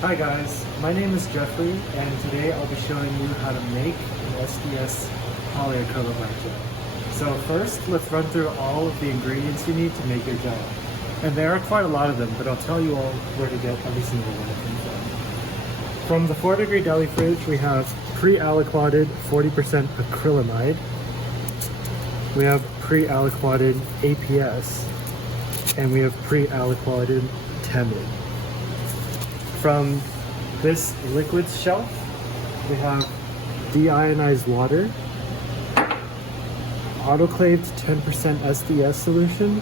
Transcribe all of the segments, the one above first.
Hi guys, my name is Jeffrey and today I'll be showing you how to make an SDS polyacrylate gel. So first, let's run through all of the ingredients you need to make your gel. And there are quite a lot of them, but I'll tell you all where to get every single one of them from. From the 4-degree deli fridge, we have pre-aliquoted 40% acrylamide. We have pre-aliquoted APS, and we have pre-aliquoted temid. From this liquids shelf, we have deionized water, autoclaved 10% SDS solution,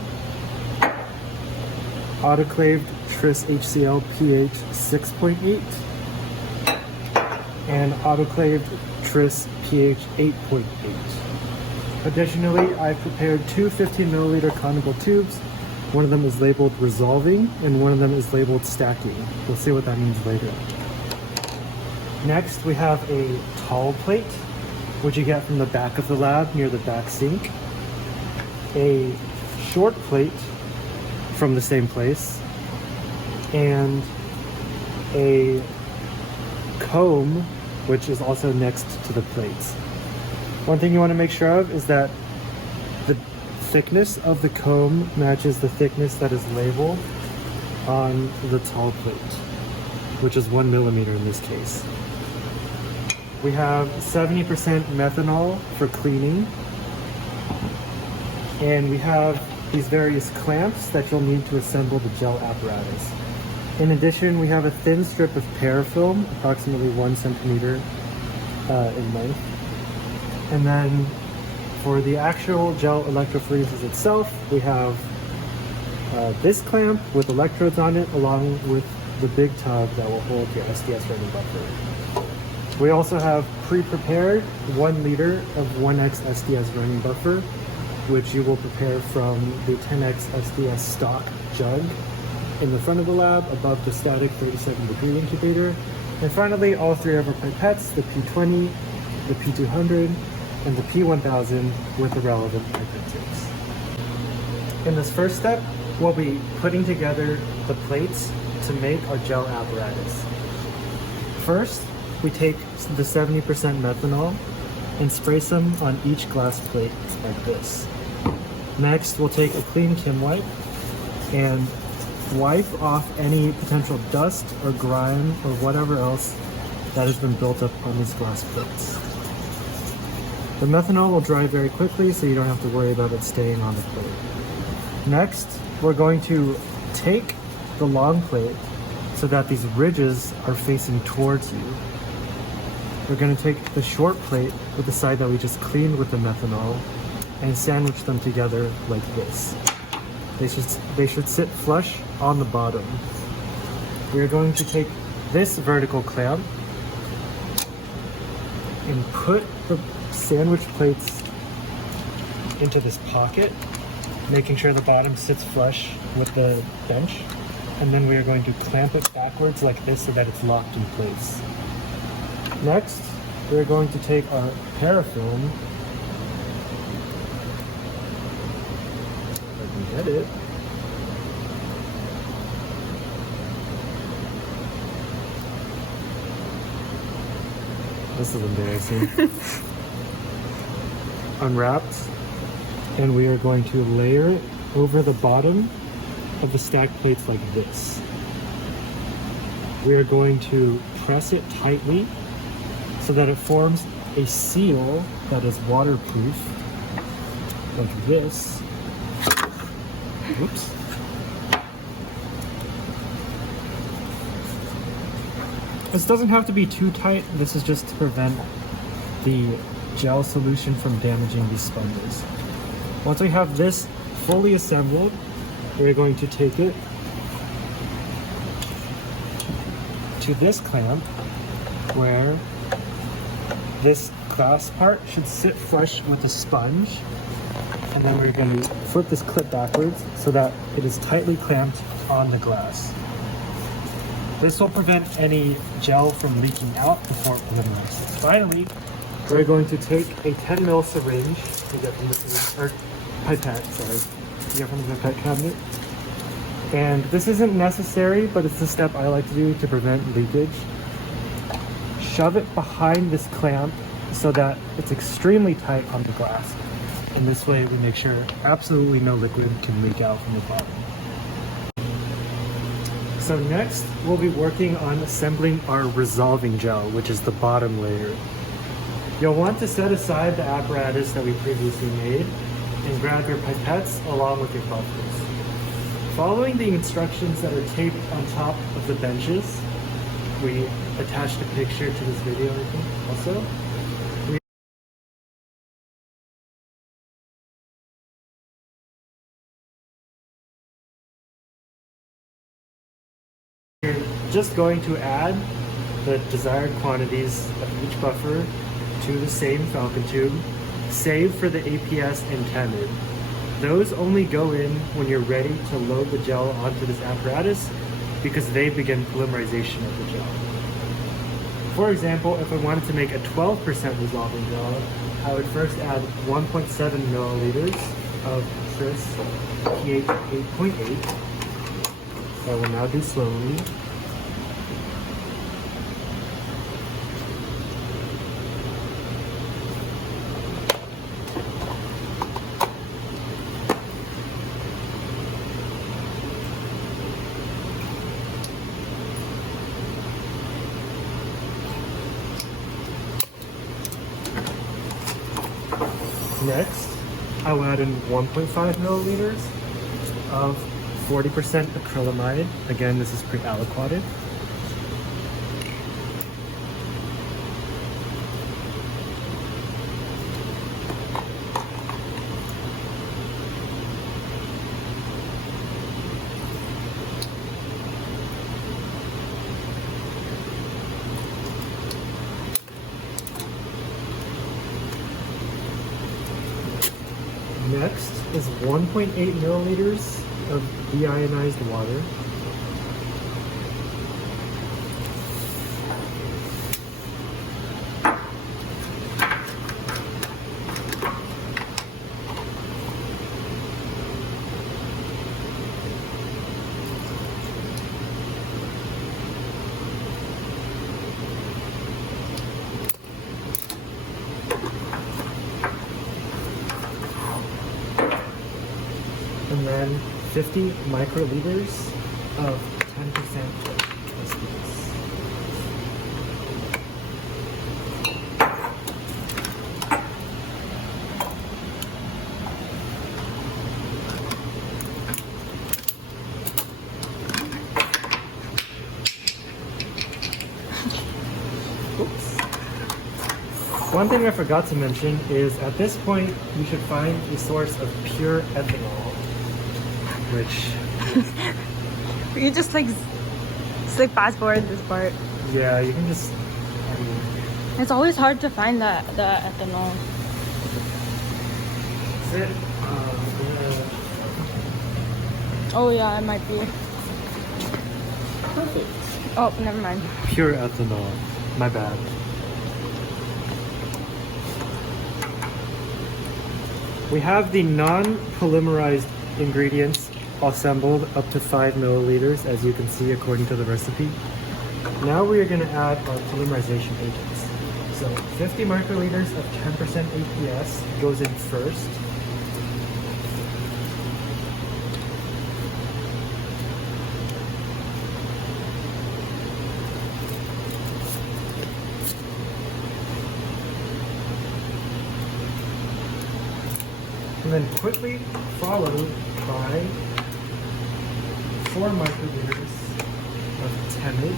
autoclaved Tris HCl pH 6.8, and autoclaved Tris pH 8.8. Additionally, I prepared two 15 milliliter conical tubes. One of them is labeled resolving and one of them is labeled stacking. We'll see what that means later. Next, we have a tall plate, which you get from the back of the lab near the back sink. A short plate from the same place. And a comb, which is also next to the plates. One thing you want to make sure of is that the thickness of the comb matches the thickness that is labeled on the tall plate, which is 1 millimeter in this case. We have 70% methanol for cleaning, and we have these various clamps that you'll need to assemble the gel apparatus. In addition, we have a thin strip of parafilm, approximately 1 centimeter in length. And then for the actual gel electrophoresis itself, we have this clamp with electrodes on it, along with the big tub that will hold your SDS running buffer. We also have pre-prepared 1 liter of 1x SDS running buffer, which you will prepare from the 10x SDS stock jug in the front of the lab above the static 37-degree incubator. And finally, all three of our pipettes, the P20, the P200, and the P1000 with the relevant pipette tips. In this first step, we'll be putting together the plates to make our gel apparatus. First, we take the 70% methanol and spray some on each glass plate like this. Next, we'll take a clean Kim wipe and wipe off any potential dust or grime or whatever else that has been built up on these glass plates. The methanol will dry very quickly, so you don't have to worry about it staying on the plate. Next, we're going to take the long plate so that these ridges are facing towards you. We're going to take the short plate with the side that we just cleaned with the methanol and sandwich them together like this. They should sit flush on the bottom. We're going to take this vertical clamp and put the sandwich plates into this pocket, making sure the bottom sits flush with the bench, and then we are going to clamp it backwards like this so that it's locked in place. Next, we're going to take our parafilm, if I can get it, this is embarrassing. Unwrapped, and we are going to layer it over the bottom of the stacked plates like this. We are going to press it tightly so that it forms a seal that is waterproof, like this. Whoops. This doesn't have to be too tight. This is just to prevent the gel solution from damaging these sponges. Once we have this fully assembled, we're going to take it to this clamp where this glass part should sit flush with the sponge, and then we're going to flip this clip backwards so that it is tightly clamped on the glass. This will prevent any gel from leaking out before it polymerizes. Finally, we're going to take a 10 ml syringe to get from the pipette, sorry, to get from the pipette cabinet, And this isn't necessary, but it's the step I like to do to prevent leakage. Shove it behind this clamp so that it's extremely tight on the glass. And this way we make sure absolutely no liquid can leak out from the bottom. So next, we'll be working on assembling our resolving gel, which is the bottom layer. You'll want to set aside the apparatus that we previously made and grab your pipettes along with your buffers. Following the instructions that are taped on top of the benches, we attached a picture to this video, I think, also. We're just going to add the desired quantities of each buffer to the same falcon tube, save for the APS and Camid. Those only go in when you're ready to load the gel onto this apparatus because they begin polymerization of the gel. For example, if I wanted to make a 12% resolving gel, I would first add 1.7 milliliters of Tris pH 8.8. I will now do slowly. Next, I will add in 1.5 milliliters of 40% acrylamide. Again, this is pre-aliquoted. Next is 1.8 milliliters of deionized water. And then 50 microliters of 10% Sds. Oops. One thing I forgot to mention is at this point you should find a source of pure ethanol, which you just like fast forward this part. Yeah, you can just, it's always hard to find the ethanol. Is it? Oh yeah, it might be. Perfect. Oh, never mind. Pure ethanol. My bad. We have the non-polymerized ingredients assembled up to 5 milliliters, as you can see according to the recipe. Now we are going to add our polymerization agents. So 50 microliters of 10% APS goes in first. And then quickly followed by 4 microliters of Camid,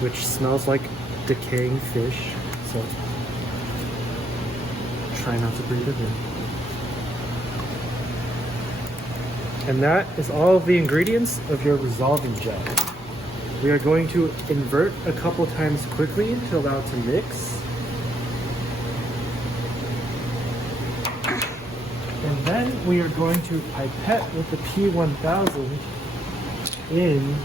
which smells like decaying fish, so try not to breathe it in. And that is all of the ingredients of your resolving gel. We are going to invert a couple times quickly to allow it to mix. And then we are going to pipette with the P1000 in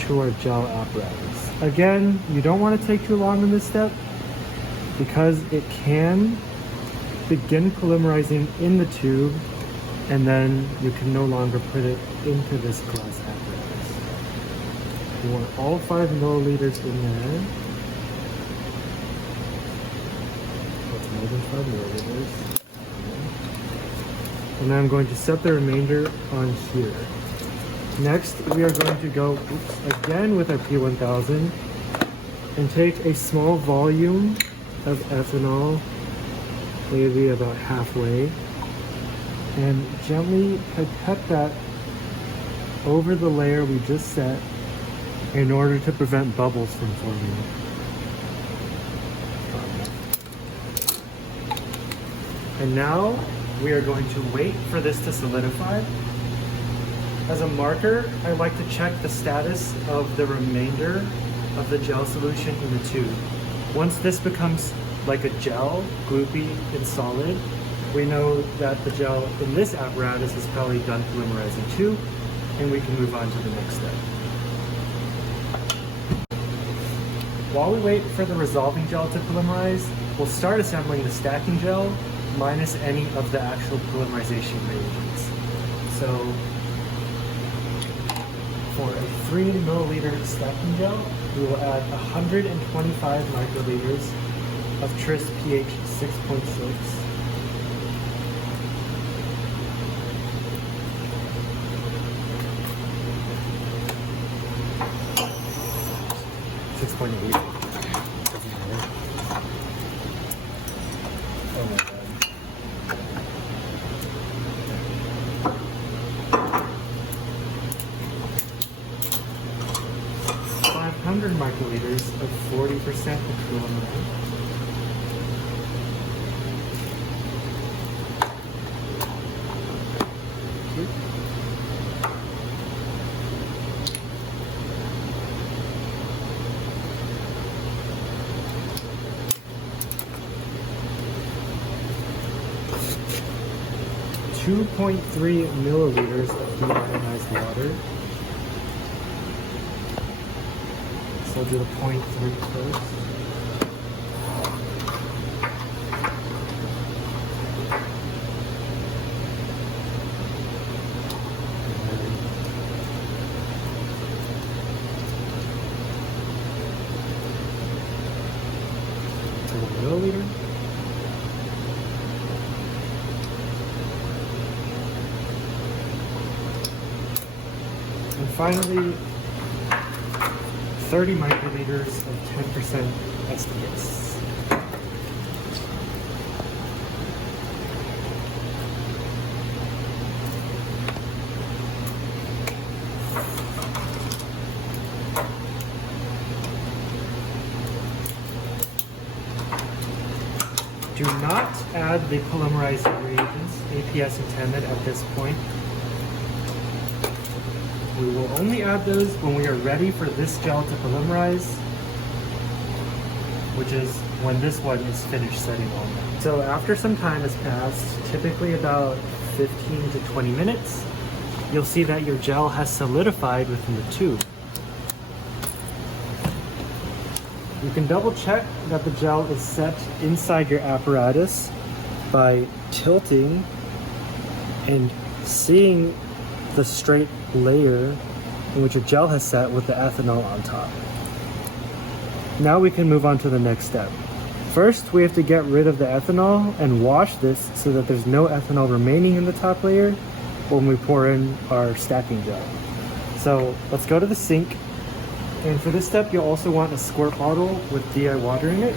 to our gel apparatus. Again, you don't want to take too long in this step because it can begin polymerizing in the tube and then you can no longer put it into this glass apparatus. You want all 5 milliliters in there. That's more than 5 milliliters. And then I'm going to set the remainder on here. Next, we are going to go again with our P1000 and take a small volume of ethanol, maybe about halfway, and gently pipette that over the layer we just set in order to prevent bubbles from forming. And now we are going to wait for this to solidify. As a marker, I like to check the status of the remainder of the gel solution in the tube. Once this becomes like a gel, gloopy and solid, we know that the gel in this apparatus is probably done polymerizing too, and we can move on to the next step. While we wait for the resolving gel to polymerize, we'll start assembling the stacking gel minus any of the actual polymerization reagents. So for a 3 milliliter stacking gel, we will add 125 microliters of Tris pH 6.6. Oh my god. 500 microliters of 40% acrylamide. Two 2.3 milliliters of deionized water. So I'll do the 0.3 first. To 1 milliliter. And finally, 30 microliters of 10% SDS. Do not add the polymerized reagents, APS intended, at this point. We will only add those when we are ready for this gel to polymerize, which is when this one is finished setting on. So after some time has passed, typically about 15 to 20 minutes, you'll see that your gel has solidified within the tube. You can double check that the gel is set inside your apparatus by tilting and seeing the straight layer in which your gel has set with the ethanol on top. Now we can move on to the next step. First, we have to get rid of the ethanol and wash this so that there's no ethanol remaining in the top layer when we pour in our stacking gel. So let's go to the sink. And for this step, you'll also want a squirt bottle with DI water in it.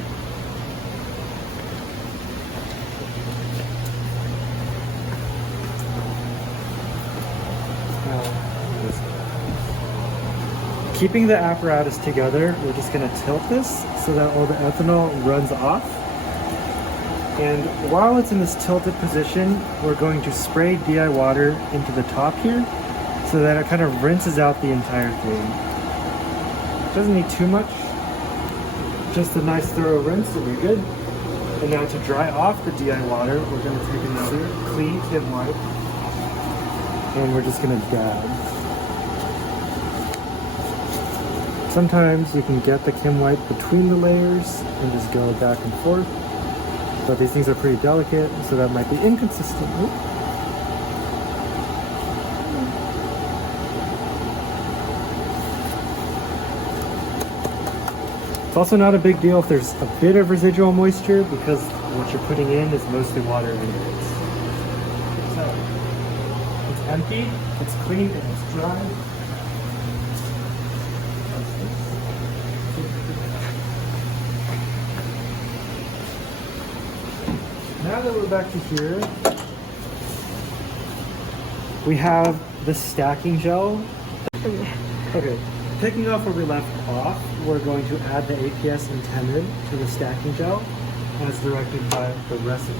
Keeping the apparatus together, we're just going to tilt this so that all the ethanol runs off. And while it's in this tilted position, we're going to spray DI water into the top here so that it kind of rinses out the entire thing. Doesn't need too much, just a nice thorough rinse and we're good. And now to dry off the DI water, we're going to take another clean Kim wipe and we're just going to dab. Sometimes you can get the Kim wipe between the layers and just go back and forth, but these things are pretty delicate, so that might be inconsistent. It's also not a big deal if there's a bit of residual moisture because what you're putting in is mostly water anyways. So, it's empty, it's clean, and it's dry. Now that we're back to here, we have the stacking gel. Okay, picking up where we left off, we're going to add the APS intended to the stacking gel as directed by the recipe.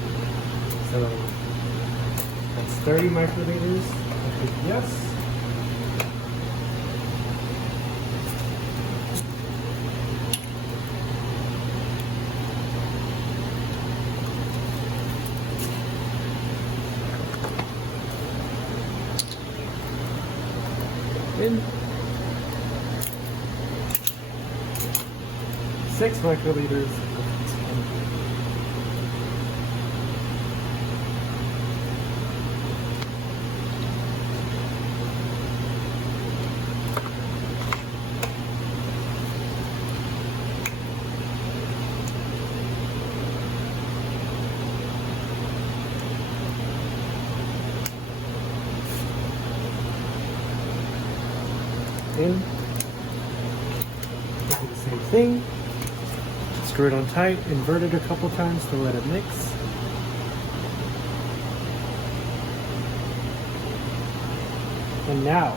So that's 30 microliters of APS. In 6 microliters of tinted. In. Do the same thing. Screw it on tight, invert it a couple times to let it mix. And now,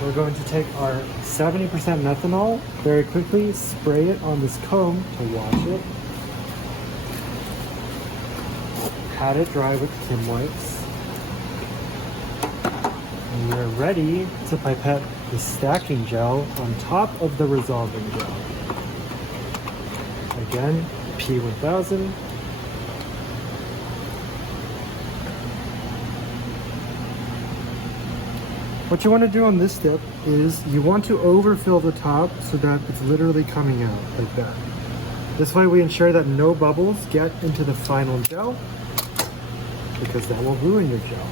we're going to take our 70% methanol, very quickly spray it on this comb to wash it. Pat it dry with Kim wipes. And we are ready to pipette the stacking gel on top of the resolving gel. Again, P1000. What you want to do on this step is you want to overfill the top so that it's literally coming out like that. This way we ensure that no bubbles get into the final gel because that will ruin your gel.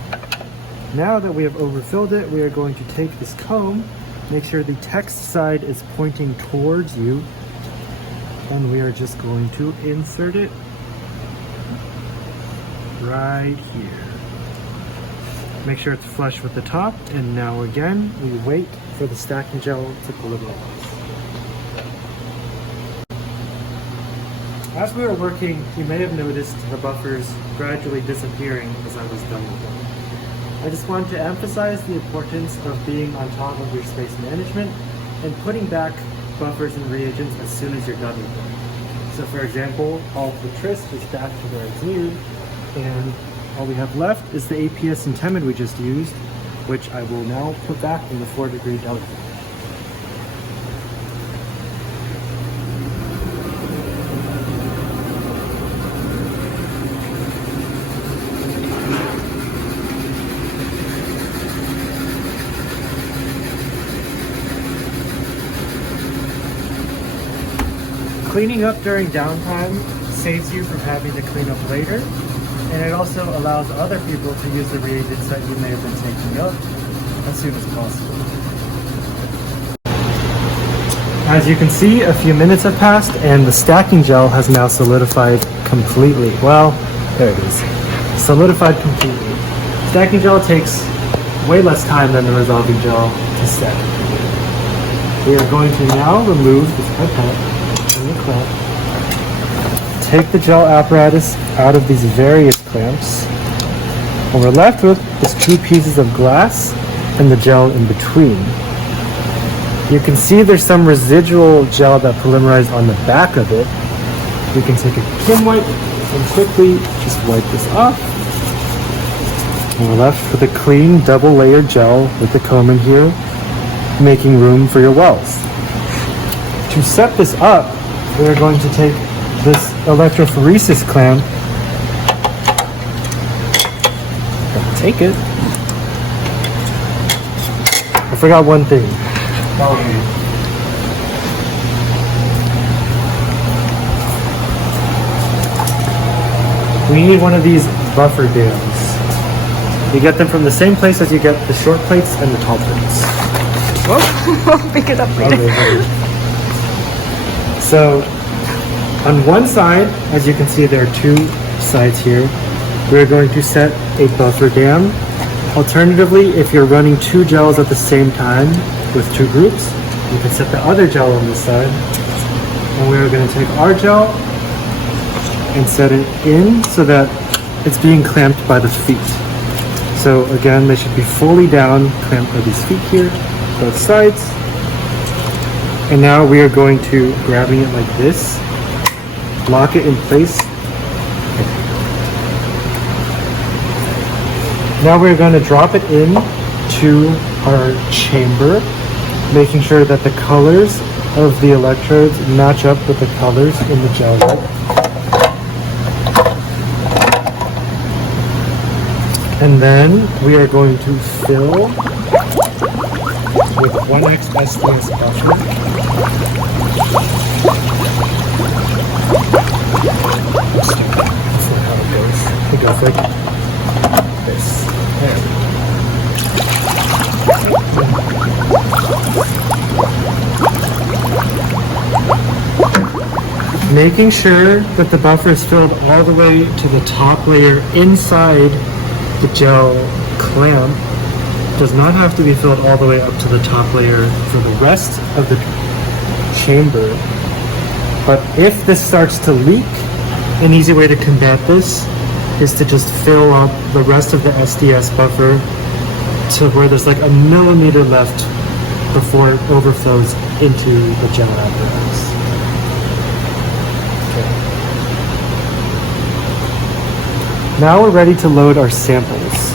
Now that we have overfilled it, we are going to take this comb, make sure the text side is pointing towards you, and we are just going to insert it right here. Make sure it's flush with the top, and now again, we wait for the stacking gel to polymerize. As we were working, you may have noticed the buffers gradually disappearing as I was done with them. I just wanted to emphasize the importance of being on top of your space management and putting back buffers and reagents as soon as you're done with them. So for example, all of the tryst is back to where it's needed, and all we have left is the APS and Temid we just used, which I will now put back in the 4-degree deli. Cleaning up during downtime saves you from having to clean up later, and it also allows other people to use the reagents that you may have been taking up as soon as possible. As you can see, a few minutes have passed and the stacking gel has now solidified completely. Well, there it is. Solidified completely. Stacking gel takes way less time than the resolving gel to set. We are going to now remove this pipette from the clamp, take the gel apparatus out of these various clamps. What we're left with is 2 pieces of glass and the gel in between. You can see there's some residual gel that polymerized on the back of it. We can take a Kim wipe and quickly just wipe this off. And we're left with a clean double layered gel with the comb in here, making room for your wells. To set this up, we're going to take this electrophoresis clamp, take it. I forgot one thing. We need one of these buffer dams. You get them from the same place as you get the short plates and the tall plates. We'll pick it up later. Okay. So on one side, as you can see, there are two sides here. We're going to set a buffer dam. Alternatively, if you're running two gels at the same time with two groups, you can set the other gel on this side. And we're going to take our gel and set it in so that it's being clamped by the feet. So again, they should be fully down, clamped by these feet here, both sides. And now we are going to, grabbing it like this, lock it in place. Now we're going to drop it in to our chamber, making sure that the colors of the electrodes match up with the colors in the gel. And then we are going to fill with 1x SDS buffer. That's not how it goes. It goes like this. There. Making sure that the buffer is filled all the way to the top layer inside the gel clamp. Does not have to be filled all the way up to the top layer for the rest of the chamber. But if this starts to leak, an easy way to combat this is to just fill up the rest of the SDS buffer to where there's like a millimeter left before it overflows into the gel apparatus. Okay. Now we're ready to load our samples.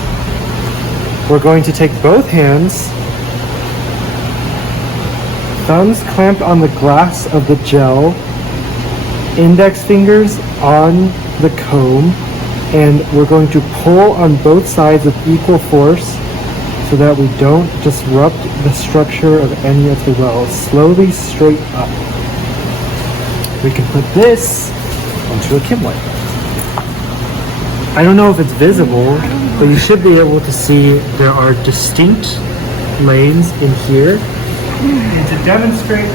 We're going to take both hands, thumbs clamped on the glass of the gel, index fingers on the comb, and we're going to pull on both sides with equal force so that we don't disrupt the structure of any of the wells. Slowly straight up. We can put this onto a Kimlet. I don't know if it's visible, but you should be able to see there are distinct lanes in here. And to demonstrate,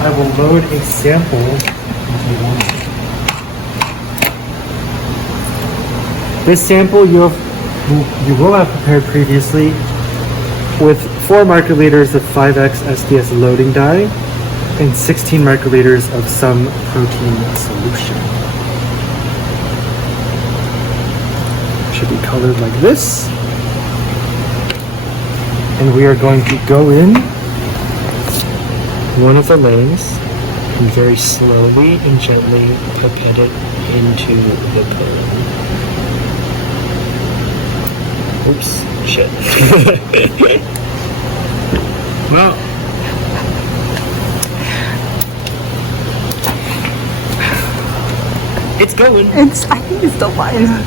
I will load a sample into one. This sample you will have prepared previously with 4 microliters of 5x SDS loading dye and 16 microliters of some protein solution. Should be colored like this. And we are going to go in one of the lanes and very slowly and gently pipette it into the comb. Oops, shit. Well, it's going. I think it's the one. Yeah.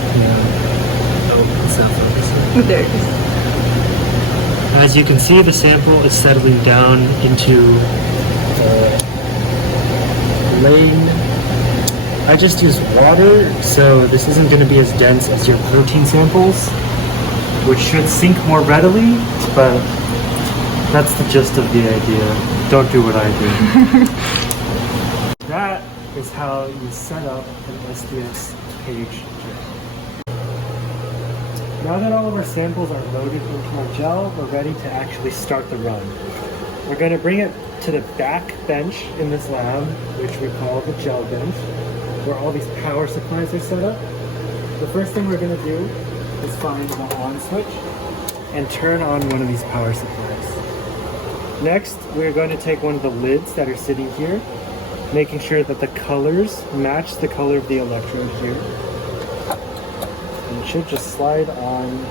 Oh, it's not focusing. There it is. As you can see, the sample is settling down into the lane. I just used water, so this isn't going to be as dense as your protein samples, which should sink more readily, but that's the gist of the idea. Don't do what I do. That is how you set up an Sds-Page gel. Now that all of our samples are loaded into our gel, we're ready to actually start the run. We're going to bring it to the back bench in this lab, which we call the gel bench, where all these power supplies are set up. The first thing we're going to do is find the on switch and turn on one of these power supplies. Next, we're going to take one of the lids that are sitting here, making sure that the colors match the color of the electrode here. And it should just slide on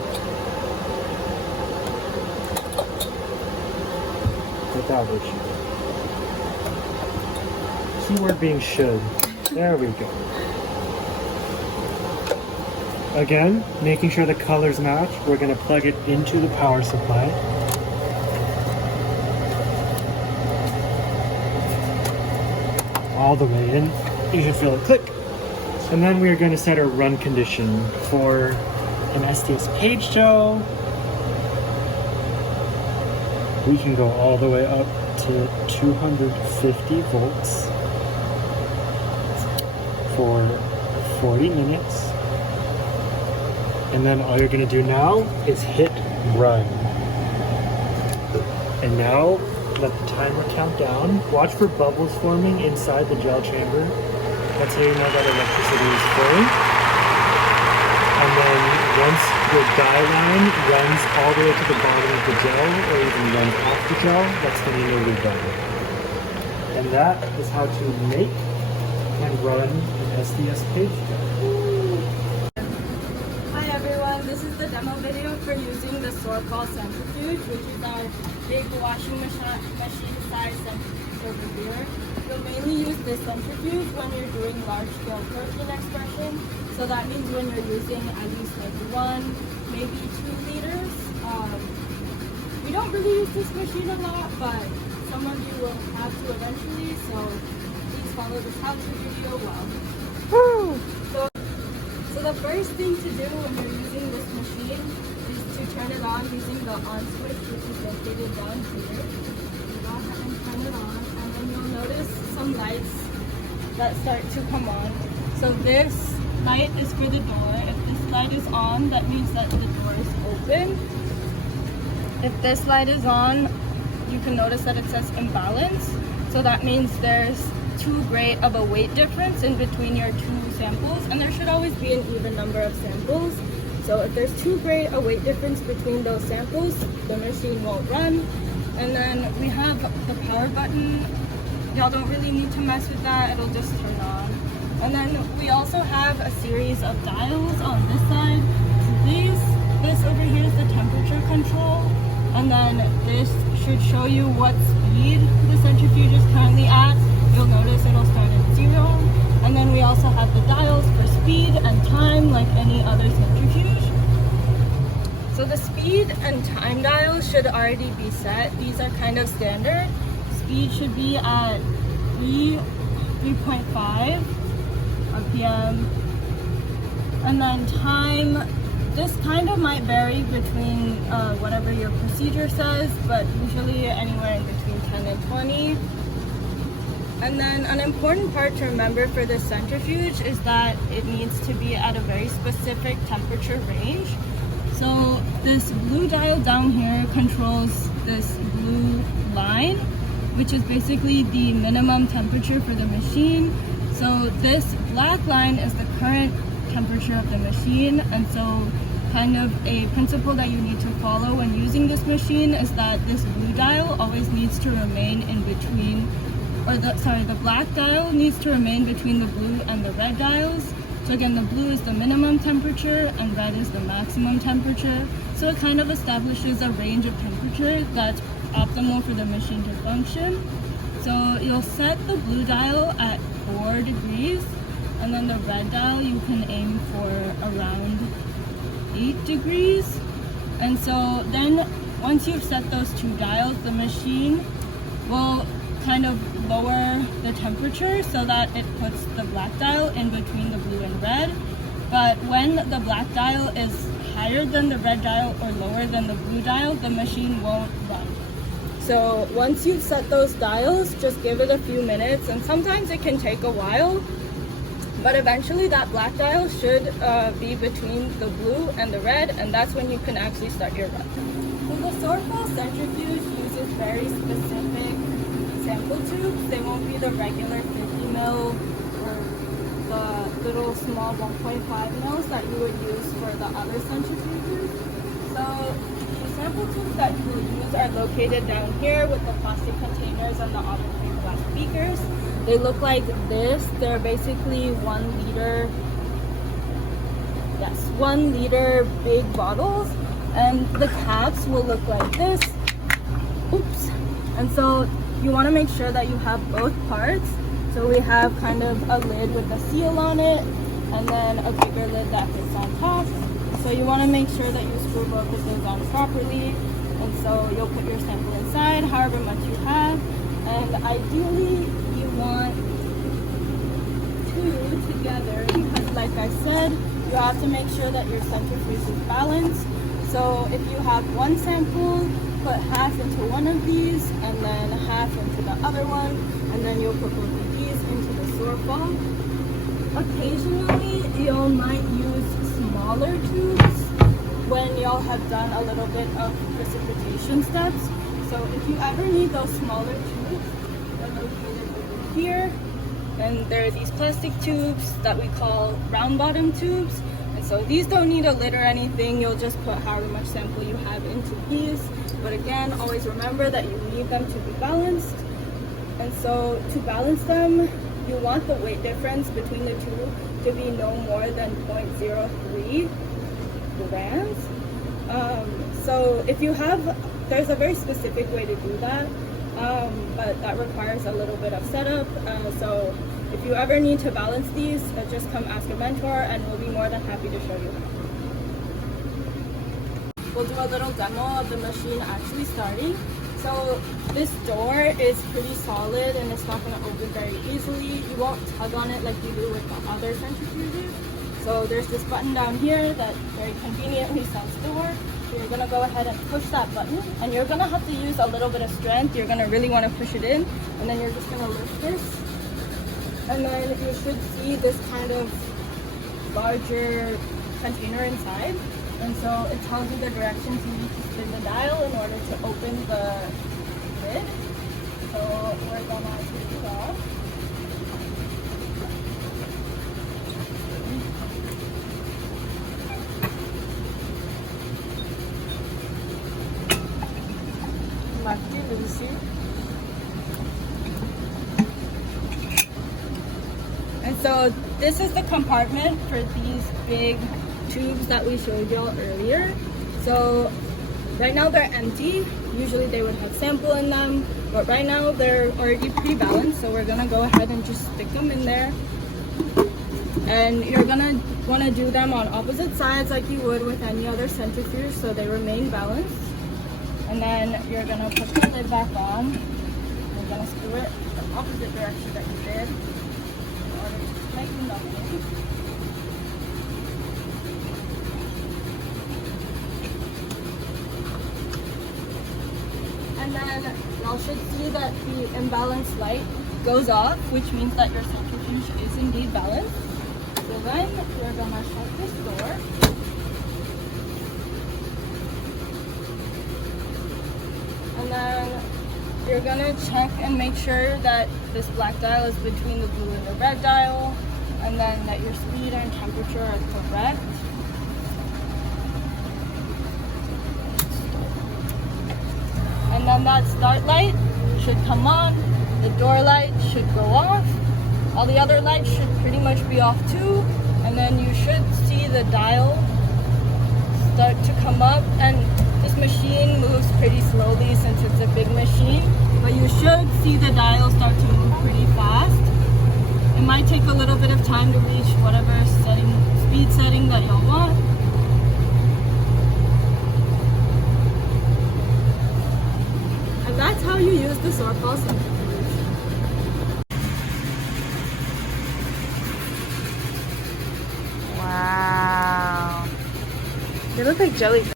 without issue. Keyword being should. There we go. Again, making sure the colors match, we're going to plug it into the power supply. All the way in. You should feel it click. And then we're going to set our run condition for an Sds-Page gel. We can go all the way up to 250 volts. for 40 minutes. And then all you're gonna do now is hit run. And now let the timer count down. Watch for bubbles forming inside the gel chamber. That's how you know that electricity is flowing. And then once your dye line runs all the way to the bottom of the gel, or even runs off the gel, that's when you know you're done. And that is how to make and run an SDS-Page gel. Hi everyone, this is the demo video for using the Sorpal centrifuge, which is our big washing machine size centrifuge over here. You'll mainly use this centrifuge when you're doing large scale protein expression. So that means when you're using at least like 1, maybe 2 liters. We don't really use this machine a lot, but some of you will have to eventually, so please follow this how-to video well. So the first thing to do when you're using this machine is to turn it on using the on switch, which is located down here. Go ahead and turn it on, and then you'll notice some lights that start to come on. So this light is for the door. If this light is on, that means that the door is open. If this light is on, you can notice that it says imbalance. So that means there's too great of a weight difference in between your 2 samples, and there should always be an even number of samples. So if there's too great a weight difference between those samples, the machine won't run. And then we have the power button. Y'all don't really need to mess with that, it'll just turn on. And then we also have a series of dials on this side. So this over here is the temperature control, and then this should show you what speed the centrifuge is currently at. You'll notice it'll start at 0. And then we also have the dials for speed and time like any other centrifuge. So the speed and time dials should already be set. These are kind of standard. Speed should be at 3.5 RPM. And then time, this kind of might vary between whatever your procedure says, but usually anywhere in between 10 and 20. And then an important part to remember for this centrifuge is that it needs to be at a very specific temperature range. So this blue dial down here controls this blue line, which is basically the minimum temperature for the machine. So this black line is the current temperature of the machine, and so kind of a principle that you need to follow when using this machine is that this blue dial always needs to remain in between, or the black dial needs to remain between the blue and the red dials. So again, the blue is the minimum temperature and red is the maximum temperature. So it kind of establishes a range of temperature that's optimal for the machine to function. So you'll set the blue dial at 4 degrees, and then the red dial you can aim for around 8 degrees. And so then once you've set those 2 dials, the machine will kind of lower the temperature so that it puts the black dial in between the blue and red. But when the black dial is higher than the red dial or lower than the blue dial, the machine won't run. So once you've set those dials, just give it a few minutes, and sometimes it can take a while, but eventually that black dial should be between the blue and the red, and that's when you can actually start your run. So the Sorpal centrifuge uses very specific sample tubes. They won't be the regular 50 mil or the little small 1.5 mils that you would use for the other centrifuges. So the sample tubes that you will use are located down here with the plastic containers and the autoclave glass beakers. They look like this. They're basically 1 liter, 1 liter big bottles, and the caps will look like this. Oops. And so you want to make sure that you have both parts. So we have kind of a lid with a seal on it, and then a bigger lid that fits on top. So you want to make sure that you screw both of those on properly, and so you'll put your sample inside however much you have, and ideally you want 2 together because, like I said, you have to make sure that your centrifuge is balanced. So if you have 1 sample, put half into one of these and then half into the other one, and then you'll put both of these into the Sorpal. Occasionally, you might use smaller tubes when y'all have done a little bit of precipitation steps. So if you ever need those smaller tubes, they're located over here. And there are these plastic tubes that we call round bottom tubes. And so these don't need a lid or anything. You'll just put however much sample you have into these. But again, always remember that you need them to be balanced. And so to balance them, you want the weight difference between the two to be no more than 0.03 grams. So if you have, there's a very specific way to do that, but that requires a little bit of setup. So if you ever need to balance these, just come ask a mentor and we'll be more than happy to show you how. We'll do a little demo of the machine actually starting. So this door is pretty solid and it's not going to open very easily. You won't tug on it like you do with the other centrifuges. So there's this button down here that very conveniently says door. So you're going to go ahead and push that button, and you're going to have to use a little bit of strength. You're going to really want to push it in, and then you're just going to lift this. And then you should see this kind of larger container inside. And so it tells you the directions you need to spin the dial in order to open the lid. So we're gonna take it off. Lucky Lucy. And so this is the compartment for these big tubes that we showed y'all earlier. So right now they're empty. Usually they would have sample in them, but right now they're already pre-balanced. So we're gonna go ahead and just stick them in there. And you're gonna wanna do them on opposite sides like you would with any other centrifuge so they remain balanced. And then you're gonna put the lid back on. You're gonna screw it the opposite direction that you did in order to tighten the lid. And then y'all should see that the imbalanced light goes off, which means that your centrifuge is indeed balanced. So then we're gonna shut this door. And then you're gonna check and make sure that this black dial is between the blue and the red dial, and then that your speed and temperature are correct. And then that start light should come on, the door light should go off, all the other lights should pretty much be off too, and then you should see the dial start to come up. And this machine moves pretty slowly since it's a big machine, but you should see the dial start to move pretty fast. It might take a little bit of time to reach whatever speed setting that you'll want. And that's how you use the Sds-Page centrifuge. Wow. They look like jellyfish.